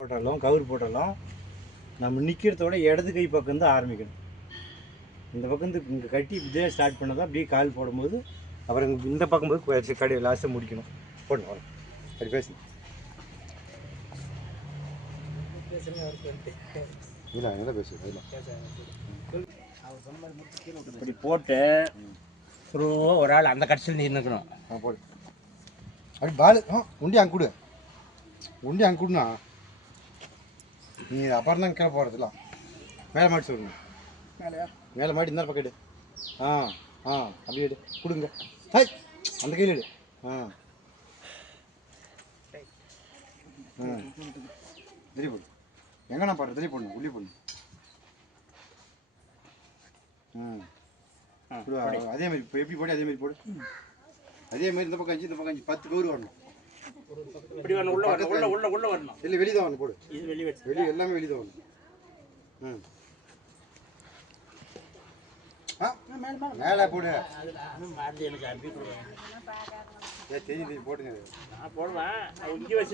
போட்டாலும் கவுர் போட்டாலும் நம்ம நிற்கிறதோட இடது கை பக்கம் தான் ஆரம்பிக்கணும். இந்த பக்கம் இருந்து இங்கே கட்டி இதே ஸ்டார்ட் பண்ணால் தான் அப்படியே கால் போடும்போது அப்புறம் இந்த பக்கம் போய் கடை லாஸ்ட்டாக முடிக்கணும். போடணும் வரும். அப்படி பேசு இல்லை நல்லா பேசு இல்லை இப்படி போட்டு த்ரூவாக ஒரு ஆள் அந்த கடைசியில் நீ நிற்கணும் போடு. அப்படி பால் உண்டி அங்கே கொடு உண்டி அங்கே கொடுண்ணா நீ அப்புறம் தான் கீழே போகிறதுல மேலே மாட்டி சொல்லணும் மேலே மாட்டி இந்த பக்கம் எடு. ஆ ஆ அப்படியே எடு. கொடுங்க. ஹை அந்த கையில் எடு. ஆ. ஆ. தெரிய போடு. எங்கண்ணா பாரு தெரிய போடணும் உள்ளி போடணும். ம் அதே மாதிரி இப்போ எப்படி போடு அதே மாதிரி போடு. அதே மாதிரி இந்த பக்கம் அஞ்சு இந்த பக்கம் அஞ்சு. பத்து கவுரு வரணும். இப்படி வரணும் உள்ள வரணும் உள்ள உள்ள உள்ள வரணும். இல்லை வெளியே தான் வரணும் போடு. இது வெளியே வச்சு. வெளியே எல்லாமே வெளியே தான் வரணும். ம் ஆ மேலே போடு. எனக்கு அனுப்பி போடுவேன். அது இங்கே வச்சு